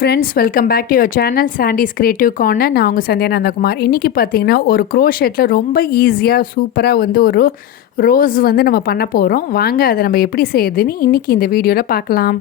Friends, welcome back to your channel Sandy's creative corner. நான் உங்கள் சந்தியா நந்தகுமார். இன்றைக்கி பார்த்தீங்கன்னா ஒரு க்ரோஷெட்டில் ரொம்ப ஈஸியாக சூப்பராக ஒரு ரோஸ் நம்ம பண்ண போகிறோம். வாங்க அதை நம்ம எப்படி செய்யுதுன்னு இன்றைக்கி இந்த வீடியோவில் பார்க்கலாம்.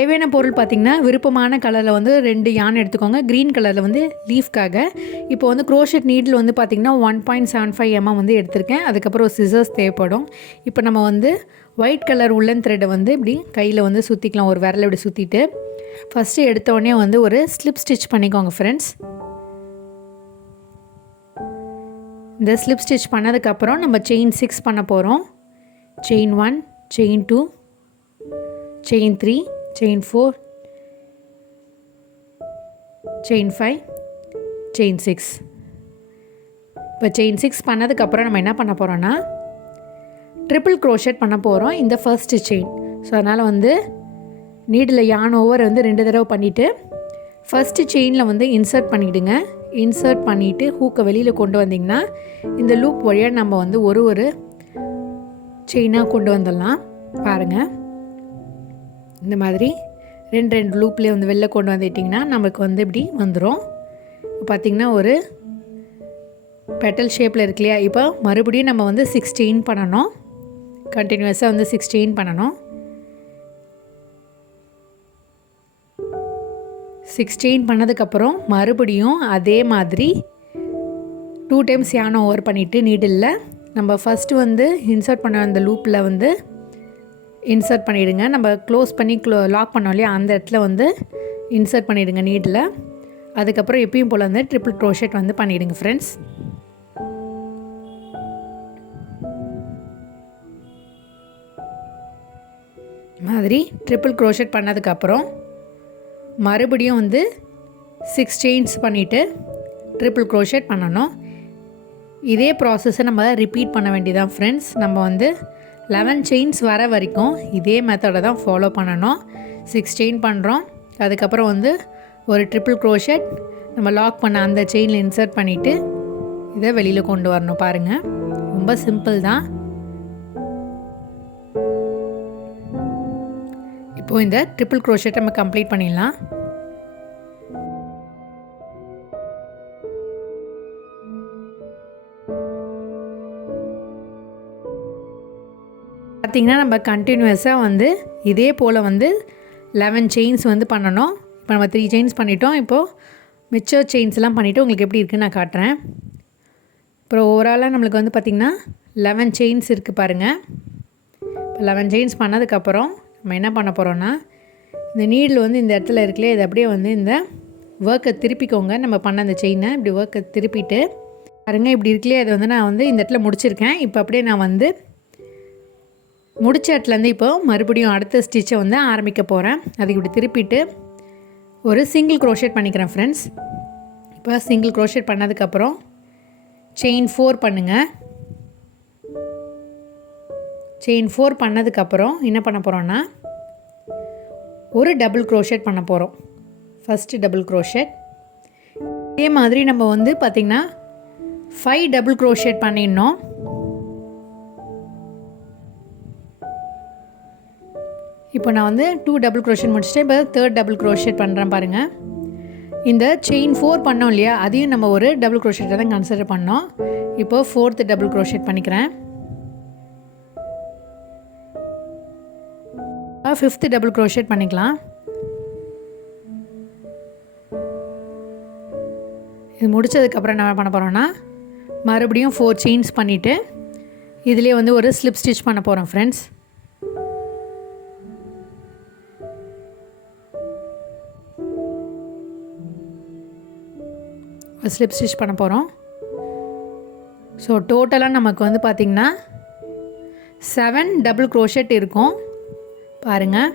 தேவையான பொருள் பார்த்திங்கன்னா, விருப்பமான கலரில் 2 யான் எடுத்துக்கோங்க. க்ரீன் கலரில் லீஃப்காக. இப்போ க்ரோஷெட் நீடில் பார்த்திங்கன்னா 1.75 mm எடுத்திருக்கேன். அதுக்கப்புறம் சிசர்ஸ் தேவைப்படும். இப்போ நம்ம ஒயிட் கலர் உள்ளன் த்ரெட்டை இப்படி கையில் சுற்றிக்கலாம். ஒரு விரலை இப்படி சுற்றிட்டு ஃபஸ்ட்டு எடுத்தோடனே ஒரு ஸ்லிப் ஸ்டிச் பண்ணிக்கோங்க ஃப்ரெண்ட்ஸ். இந்த ஸ்லிப் ஸ்டிச் பண்ணதுக்கப்புறம் நம்ம செயின் 6 பண்ண போகிறோம். Chain 1, chain 2, chain 3, chain 4, chain 5, chain 6. இப்போ chain 6 பண்ணதுக்கப்புறம் நம்ம என்ன பண்ண போகிறோன்னா ட்ரிபிள் க்ரோஷெட் பண்ண போகிறோம் இந்த ஃபர்ஸ்ட்டு செயின். ஸோ அதனால் நீடில் யான் ஓவர் 2 தடவை பண்ணிவிட்டு ஃபஸ்ட்டு செயினில் இன்சர்ட் பண்ணிவிடுங்க. இன்சர்ட் பண்ணிவிட்டு ஹூக்கை வெளியில் கொண்டு வந்திங்கன்னா இந்த லூப் வழியாக நம்ம ஒரு செயினாக கொண்டு வந்துடலாம். பாருங்கள், இந்த மாதிரி 2 லூப்லேயே வெளில கொண்டு வந்துட்டிங்கன்னா நமக்கு இப்படி வந்துடும். பார்த்திங்கன்னா ஒரு பெட்டல் ஷேப்பில் இருக்கு இல்லையா. இப்போ மறுபடியும் நம்ம 16 பண்ணணும். கண்டினியூஸாக 16 பண்ணணும். 16 பண்ணதுக்கப்புறம் மறுபடியும் அதே மாதிரி 2 டைம்ஸ் யானை ஓவர் பண்ணிவிட்டு நீடில் நம்ம ஃபஸ்ட்டு இன்சர்ட் பண்ண அந்த லூப்பில் இன்சர்ட் பண்ணிவிடுங்க. நம்ம க்ளோஸ் பண்ணி லாக் பண்ணோம் இல்லையா, அந்த இடத்துல இன்சர்ட் பண்ணிவிடுங்க நீடில். அதுக்கப்புறம் எப்பயும் போல் ட்ரிபிள் க்ரோஷெட் பண்ணிவிடுங்க ஃப்ரெண்ட்ஸ். மாதிரி ட்ரிபிள் க்ரோஷெட் பண்ணதுக்கப்புறம் மறுபடியும் 6 செயின்ஸ் பண்ணிவிட்டு ட்ரிபிள் க்ரோஷெட் பண்ணணும். இதே ப்ராசஸை நம்ம ரிப்பீட் பண்ண வேண்டியதான் ஃப்ரெண்ட்ஸ். நம்ம 11 செயின்ஸ் வர வரைக்கும் இதே மெத்தடை தான் ஃபாலோ பண்ணணும். 6 செயின் பண்ணுறோம். அதுக்கப்புறம் ஒரு ட்ரிபிள் க்ரோஷெட் நம்ம லாக் பண்ண அந்த செயினில் இன்சர்ட் பண்ணிவிட்டு இதை வெளியில் கொண்டு வரணும். பாருங்கள், ரொம்ப சிம்பிள் தான். இப்போது இந்த ட்ரிபிள் க்ரோஷெட் நம்ம கம்ப்ளீட் பண்ணிடலாம். பார்த்திங்கன்னா நம்ம கண்டினியூஸாக இதே போல் 11 செயின்ஸ் பண்ணணும். இப்போ நம்ம 3 செயின்ஸ் பண்ணிட்டோம். இப்போது மிச்சர் செயின்ஸ்லாம் பண்ணிவிட்டு உங்களுக்கு எப்படி இருக்குதுன்னு நான் காட்டுறேன். அப்புறம் ஓவராலாக நம்மளுக்கு பார்த்திங்கன்னா 11 செயின்ஸ் இருக்குது பாருங்கள். இப்போ 11 செயின்ஸ் பண்ணதுக்கப்புறம் நம்ம என்ன பண்ண போகிறோன்னா இந்த நீடில் இந்த இடத்துல இருக்குல்லையே, இது அப்படியே இந்த ஒர்க்கை திருப்பிக்கோங்க. நம்ம பண்ண அந்த செயினை இப்படி ஒர்க்கை திருப்பிட்டு பாருங்கள், இப்படி இருக்குல்லையே, அது நான் இந்த இடத்துல முடிச்சிருக்கேன். இப்போ அப்படியே நான் முடிச்ச இடத்துலேருந்து இப்போ மறுபடியும் அடுத்த ஸ்டிச்சை ஆரம்பிக்க போகிறேன். அதுக்கு இப்படி திருப்பிட்டு ஒரு சிங்கிள் க்ரோஷெட் பண்ணிக்கிறேன் ஃப்ரெண்ட்ஸ். இப்போ சிங்கிள் க்ரோஷெட் பண்ணதுக்கப்புறம் செயின் 4 பண்ணுங்கள். செயின் 4 பண்ணதுக்கப்புறம் என்ன பண்ண போகிறோன்னா ஒரு டபுள் க்ரோஷெட் பண்ண போகிறோம். First double crochet. இதே மாதிரி நம்ம பார்த்திங்கன்னா 5 டபுள் க்ரோஷெட் பண்ணிடணும். இப்போ நான் 2 டபுள் க்ரோஷெட் முடிச்சுட்டு இப்போ 3rd டபுள் க்ரோஷெட் பண்ணுறேன் பாருங்கள். இந்த செயின் 4 பண்ணோம் இல்லையா, அதையும் நம்ம ஒரு டபுள் க்ரோஷெட்டை தான் கன்சிடர் பண்ணோம். இப்போ 4th டபுள் க்ரோஷெட் பண்ணிக்கிறேன். 5th டபுள் க்ரோஷெட் பண்ணிக்கலாம். இது முடித்ததுக்கப்புறம் என்ன பண்ண போகிறோன்னா மறுபடியும் 4 செயின்ஸ் பண்ணிவிட்டு இதிலே ஒரு ஸ்லிப் ஸ்டிச் பண்ண போகிறோம் ஃப்ரெண்ட்ஸ். ஸ்லிப் ஸ்டிச் பண்ண போகிறோம். ஸோ டோட்டலாக நமக்கு பார்த்திங்கன்னா 7 டபுள் க்ரோஷெட் இருக்கும் பாருங்கள்.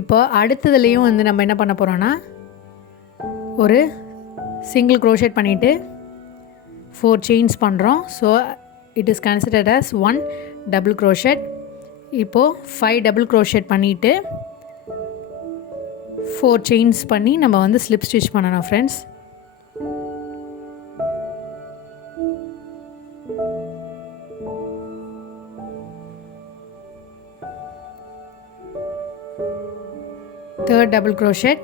இப்போ அடுத்ததுலேயும் நம்ம என்ன பண்ண போகிறோன்னா ஒரு சிங்கிள் க்ரோஷெட் பண்ணிவிட்டு 4 செயின்ஸ் பண்ணுறோம். So it is considered as 1 double crochet. இப்போது 5 டபுள் க்ரோஷெட் பண்ணிவிட்டு 4 செயின்ஸ் பண்ணி நம்ம ஸ்லிப் ஸ்டிச் பண்ணணும் friends. third double crochet,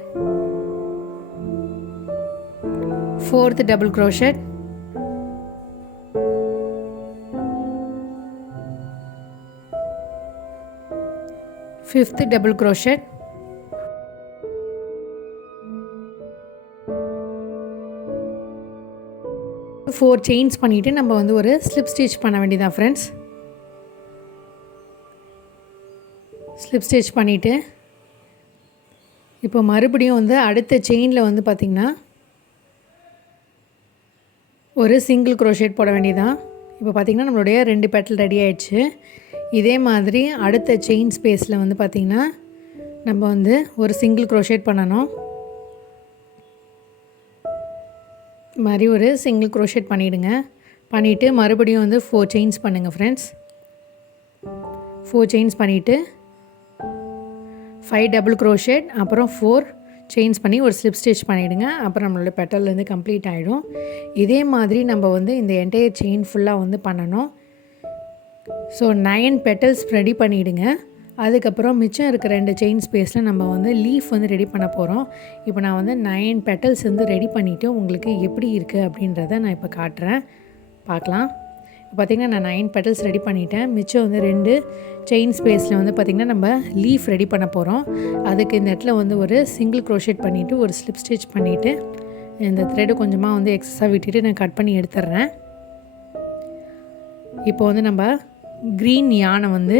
fourth double crochet, fifth double crochet, four chains பண்ணிட்டு நம்ம வந்து ஒரு slip stitch பண்ண வேண்டியதா friends. slip stitch பண்ணிட்டு இப்போ மறுபடியும் வந்து அடுத்த செயின்ல வந்து பாத்தீங்கன்னா ஒரு சிங்கிள் crochet போட வேண்டியதா. இப்போ பாத்தீங்கன்னா நம்மளுடைய ரெண்டு petal ரெடி ஆயிடுச்சு. இதே மாதிரி அடுத்த செயின் ஸ்பேஸ்ல வந்து பாத்தீங்கன்னா நம்ம வந்து ஒரு சிங்கிள் crochet பண்ணனும். மாதிரி ஒரு சிங்கிள் crochet பண்ணிடுங்க. பண்ணிட்டு மறுபடியும் வந்து 4 chains பண்ணுங்க फ्रेंड्स. 4 chains பண்ணிட்டு 5 double crochet அப்புறம் 4 chains பண்ணி ஒரு slip stitch பண்ணிடுங்க. அப்புறம் நம்மளோட petal வந்து கம்ப்ளீட் ஆயிடும். இதே மாதிரி நம்ம வந்து இந்த என்டையர் chain ஃபுல்லா வந்து பண்ணனும். சோ 9 petals ரெடி பண்ணிடுங்க. அதுக்கு அப்புறம் மிச்சம் இருக்க ரெண்டு செயின் ஸ்பேஸ்ல நம்ம வந்து லீஃப் வந்து ரெடி பண்ண போறோம். இப்போ நான் வந்து 9 petals வந்து ரெடி பண்ணிட்டு உங்களுக்கு எப்படி இருக்கு அப்படின்றதை நான் இப்போ காட்றேன். பார்க்கலாம். இப்போ பாத்தீங்கன்னா நான் 9 petals ரெடி பண்ணிட்டேன். மிச்சம் வந்து ரெண்டு செயின் ஸ்பேஸ்ல வந்து பாத்தீங்கன்னா நம்ம லீஃப் ரெடி பண்ண போறோம். அதுக்கு இந்த இடத்துல வந்து ஒரு சிங்கிள் crochet பண்ணிட்டு ஒரு slip stitch பண்ணிட்டு இந்த thread கொஞ்சமா வந்து எக்ஸஸா விட்டுட்டு நான் கட் பண்ணி எடுத்துறேன். இப்போ வந்து நம்ம green yarn வந்து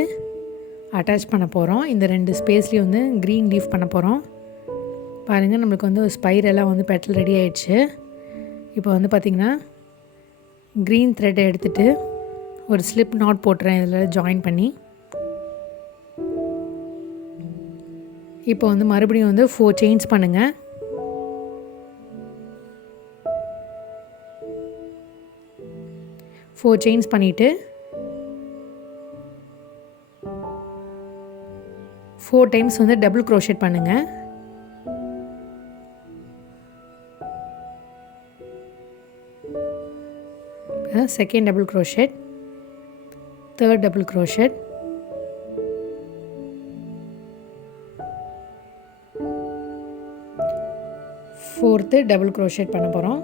அட்டாச் பண்ண போறோம். இந்த ரெண்டு ஸ்பேஸ்லயும் வந்து green leaf பண்ண போறோம். பாருங்க நமக்கு வந்து ஸ்பைரலா வந்து petal ரெடி ஆயிடுச்சு. இப்போ வந்து பாத்தீங்கன்னா green thread எடுத்துட்டு ஒரு slip knot போட்றேன் இதல ஜாயின் பண்ணி. இப்போ வந்து மறுபடியும் வந்து 4 chains பண்ணுங்க. four chains பண்ணிட்டு 4 times வந்து double crochet பண்ணுங்க. second double crochet, third double crochet, fourth double crochet பண்ண போறோம்.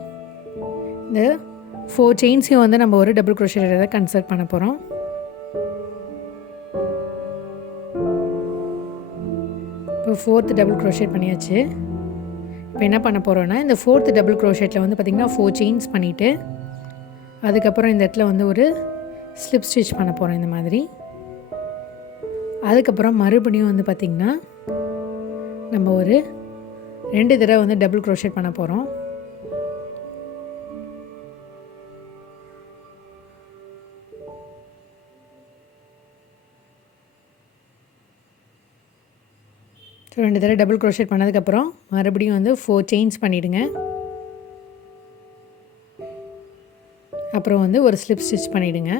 இந்த 4 chains வந்து நம்ம ஒரு double crochet இத கன்சர்ட் பண்ண போறோம். இப்போ fourth double crochet பண்ணியாச்சு. இப்போ என்ன பண்ண போறோம்னா இந்த fourth double crochetல வந்து பாத்தீங்கன்னா 4 chains பண்ணிட்டு அதுக்கு அப்புறம் இந்த இடத்துல வந்து ஒரு slip stitch பண்ண போறோம் இந்த மாதிரி. அதுக்கு அப்புறம் மறுபடியும் வந்து பாத்தீங்கன்னா நம்ம ஒரு ரெண்டு தடவை வந்து double crochet பண்ண போறோம். ரெண்டு தடவை double crochet பண்ணதுக்கு அப்புறம் மறுபடியும் வந்து 4 chains பண்ணிடுங்க. அப்புறம் வந்து ஒரு slip stitch பண்ணிடுங்க.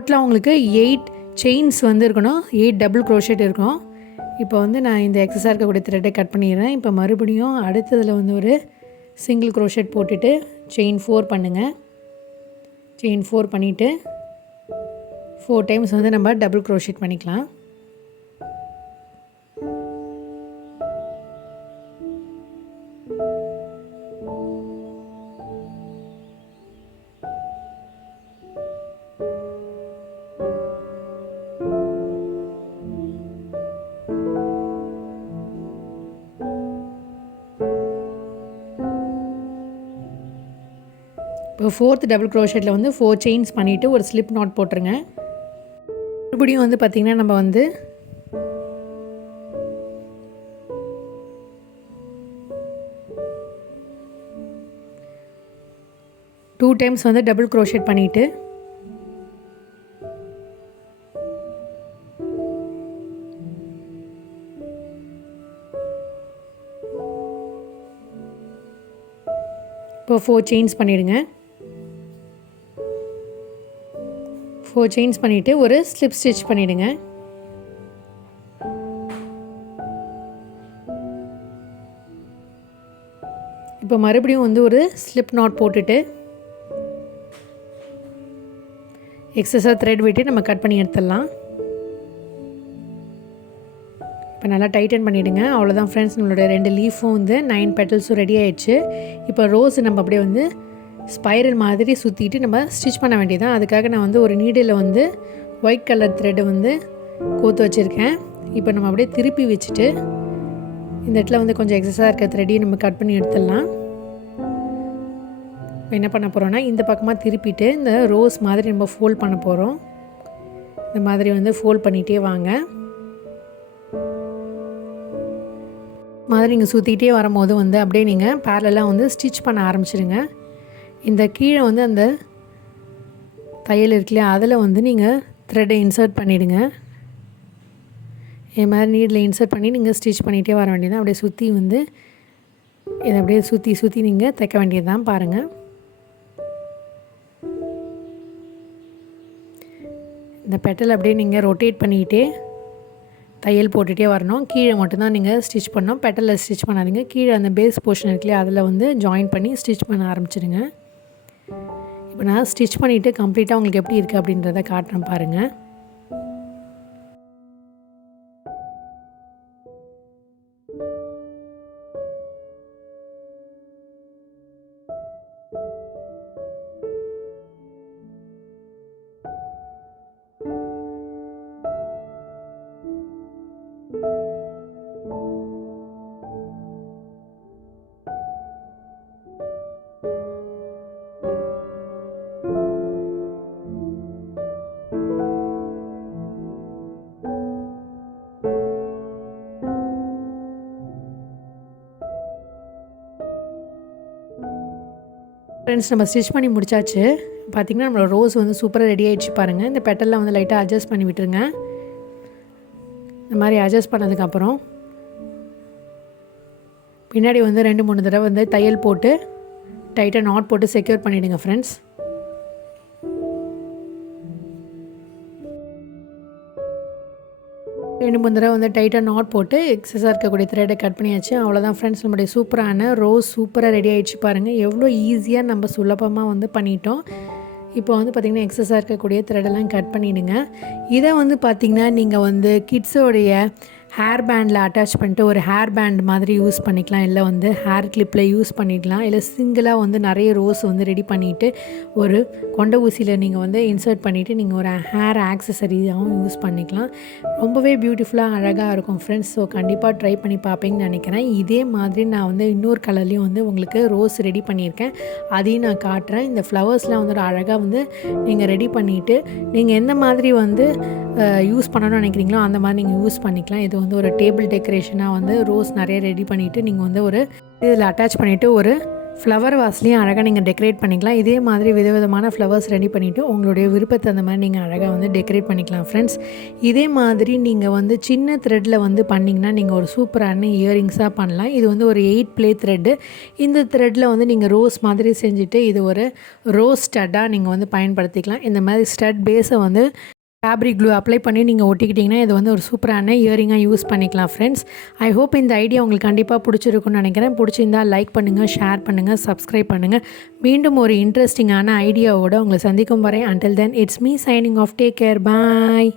டோட்டலா உங்களுக்கு 8 chains வந்து இருக்கணும். 8 double crochet இருக்கும். இப்போ வந்து நான் இந்த எக்ஸஸா இருக்கக்கூடிய thread கட் பண்ணிடுறேன். இப்போ மறுபடியும் அடுத்ததுல வந்து ஒரு single crochet போட்டுட்டு chain 4 பண்ணுங்க. chain 4 பண்ணிட்டு 4 times வந்து நம்ம double crochet பண்ணிக்கலாம். இப்போ fourth double crochetல வந்து 4 chains பண்ணிட்டு ஒரு slip knot போட்டுருங்க. மறுபடியும் வந்து பாத்தீங்கன்னா நம்ம வந்து டூ டைம்ஸ் வந்து double crochet பண்ணிட்டு இப்போ 4 chains பண்ணிடுங்க. 4 chains பண்ணிட்டு ஒரு slip stitch பண்ணிடுங்க. இப்போ மறுபடியும் வந்து ஒரு ஸ்லிப் நாட் போட்டுட்டு எக்ஸஸாக த்ரெட் விட்டு நம்ம கட் பண்ணி எடுத்துடலாம். இப்போ நல்லா டைட்டன் பண்ணிவிடுங்க. அவ்வளோதான் ஃப்ரெண்ட்ஸ், நம்மளோட 2 லீஃபும் வந்து 9 பெட்டல்ஸும் ரெடி ஆகிடுச்சு. இப்போ ரோஸ் நம்ம அப்படியே வந்து ஸ்பைரல் மாதிரி சுற்றிட்டு நம்ம ஸ்டிச் பண்ண வேண்டியதான். அதுக்காக நான் வந்து ஒரு நீடில் வந்து ஒயிட் கலர் த்ரெட்டை வந்து கோத்து வச்சுருக்கேன். இப்போ நம்ம அப்படியே திருப்பி வச்சுட்டு இந்த இடத்துல வந்து கொஞ்சம் எக்ஸஸாக இருக்க த்ரெட்டையும் நம்ம கட் பண்ணி எடுத்துடலாம். என்ன பண்ண போகிறோன்னா இந்த பக்கமாக திருப்பிட்டு இந்த ரோஸ் மாதிரி நம்ம ஃபோல்ட் பண்ண போகிறோம். இந்த மாதிரி வந்து ஃபோல்ட் பண்ணிகிட்டே வாங்க. மாதிரி நீங்கள் சுற்றிக்கிட்டே வரும்போது வந்து அப்படியே நீங்கள் பேரலாக வந்து ஸ்டிச் பண்ண ஆரம்பிச்சிடுங்க. இந்த கீழே வந்து அந்த தையல் இருக்குல்லையா, அதில் வந்து நீங்கள் த்ரெட்டை இன்சர்ட் பண்ணிவிடுங்க. இது மாதிரி நீடில் இன்சர்ட் பண்ணி நீங்கள் ஸ்டிச் பண்ணிகிட்டே வர வேண்டியது தான். அப்படியே சுற்றி வந்து இதை அப்படியே சுற்றி சுற்றி நீங்கள் தைக்க வேண்டியது தான். பாருங்கள், இந்த பெட்டல் அப்படியே நீங்கள் ரொட்டேட் பண்ணிக்கிட்டே தையல் போட்டுகிட்டே வரணும். கீழே மட்டும்தான் நீங்கள் ஸ்டிச் பண்ணணும், பெட்டலில் ஸ்டிச் பண்ணாதீங்க. கீழே அந்த பேஸ் போர்ஷன் இருக்குல்லையா, அதில் வந்து ஜாயின் பண்ணி ஸ்டிச் பண்ண ஆரம்பிச்சிடுங்க. இப்போ நான் ஸ்டிச் பண்ணிவிட்டு கம்ப்ளீட்டாக உங்களுக்கு எப்படி இருக்குது அப்படின்றத காட்டுறேன் பாருங்கள். ஃப்ரெண்ட்ஸ், நம்ம ஸ்டிச் பண்ணி முடிச்சாச்சு. பார்த்திங்கன்னா நம்மளோட ரோஸ் வந்து சூப்பராக ரெடி ஆகிடுச்சு பாருங்கள். இந்த பெட்டலில் வந்து லைட்டாக அட்ஜஸ்ட் பண்ணி விட்டுருங்க. இந்த மாதிரி அட்ஜஸ்ட் பண்ணதுக்கப்புறம் பின்னாடி வந்து 2-3 தடவை வந்து தையல் போட்டு டைட்டாக நாட் போட்டு செக்யூர் பண்ணிவிடுங்க ஃப்ரெண்ட்ஸ். ரெண்டு மூணு தடவை வந்து டைட்டாக நாட் போட்டு எக்ஸஸாக இருக்கக்கூடிய த்ரெட்டை கட் பண்ணியாச்சு. அவ்வளோதான் ஃப்ரெண்ட்ஸ், நம்மளுடைய சூப்பரான ரோஸ் சூப்பராக ரெடி ஆகிடுச்சு பாருங்கள். எவ்வளோ ஈஸியாக நம்ம சுலபமாக வந்து பண்ணிட்டோம். இப்போ வந்து பார்த்திங்கன்னா எக்ஸஸாக இருக்கக்கூடிய த்ரெடெல்லாம் கட் பண்ணிவிடுங்க. இதை வந்து பார்த்திங்கன்னா நீங்கள் வந்து கிட்ஸோடைய ஹேர் பேண்டில் அட்டாச் பண்ணிட்டு ஒரு ஹேர் பேண்ட் மாதிரி யூஸ் பண்ணிக்கலாம், இல்லை வந்து ஹேர் கிளிப்பில் யூஸ் பண்ணிக்கலாம், இல்லை சிங்கிளாக வந்து நிறைய ரோஸ் வந்து ரெடி பண்ணிவிட்டு ஒரு கொண்ட ஊசியில் நீங்கள் வந்து இன்சர்ட் பண்ணிவிட்டு நீங்கள் ஒரு ஹேர் ஆக்சசரியாகவும் யூஸ் பண்ணிக்கலாம். ரொம்பவே பியூட்டிஃபுல்லாக அழகாக இருக்கும் ஃப்ரெண்ட்ஸ். ஸோ கண்டிப்பாக ட்ரை பண்ணி பார்ப்பீங்கன்னு நினைக்கிறேன். இதே மாதிரி நான் வந்து இன்னொரு கலர்லேயும் வந்து உங்களுக்கு ரோஸ் ரெடி பண்ணியிருக்கேன், அதையும் நான் காட்டுறேன். இந்த ஃப்ளவர்ஸ்லாம் வந்து அழகாக வந்து நீங்கள் ரெடி பண்ணிவிட்டு நீங்கள் எந்த மாதிரி வந்து யூஸ் பண்ணணும்னு நினைக்கிறீங்களோ அந்த மாதிரி நீங்கள் யூஸ் பண்ணிக்கலாம். இது வந்து ஒரு டேபிள் டெக்கரேஷனாக வந்து ரோஸ் நிறைய ரெடி பண்ணிவிட்டு நீங்கள் வந்து ஒரு இதில் அட்டாச் பண்ணிவிட்டு ஒரு ஃப்ளவர் வாஸ்லேயும் அழகாக நீங்கள் டெக்கரேட் பண்ணிக்கலாம். இதே மாதிரி விதவிதமான ஃப்ளவர்ஸ் ரெடி பண்ணிவிட்டு உங்களுடைய விருப்பத்தை அந்த மாதிரி நீங்கள் அழகாக வந்து டெக்கரேட் பண்ணிக்கலாம் ஃப்ரெண்ட்ஸ். இதே மாதிரி நீங்கள் வந்து சின்ன த்ரெட்டில் வந்து பண்ணிங்கன்னா நீங்கள் ஒரு சூப்பரான இயரிங்ஸாக பண்ணலாம். இது வந்து ஒரு 8 ப்ளே த்ரெட்டு. இந்த த்ரெட்டில் வந்து நீங்கள் ரோஸ் மாதிரி செஞ்சுட்டு இது ஒரு ரோஸ் ஸ்டட்டாக நீங்கள் வந்து பயன்படுத்திக்கலாம். இந்த மாதிரி ஸ்டட் பேஸை வந்து ஃபேப்ரிக் க்ளூ அப்ளை பண்ணி நீங்கள் ஒட்டிக்கிட்டிங்கன்னா இது வந்து ஒரு சூப்பரான இயரிங்காக யூஸ் பண்ணிக்கலாம் ஃப்ரெண்ட்ஸ். ஐ ஹோப் இந்த ஐடியா உங்களுக்கு கண்டிப்பாக பிடிச்சிருக்குன்னு நினைக்கிறேன். பிடிச்சிருந்தால் லைக் பண்ணுங்கள், ஷேர் பண்ணுங்கள், சப்ஸ்கிரைப் பண்ணுங்கள். மீண்டும் ஒரு இன்ட்ரெஸ்டிங்கான ஐடியாவோடு உங்களை சந்திக்கும் வரை until then it's me signing off. Take care. Bye.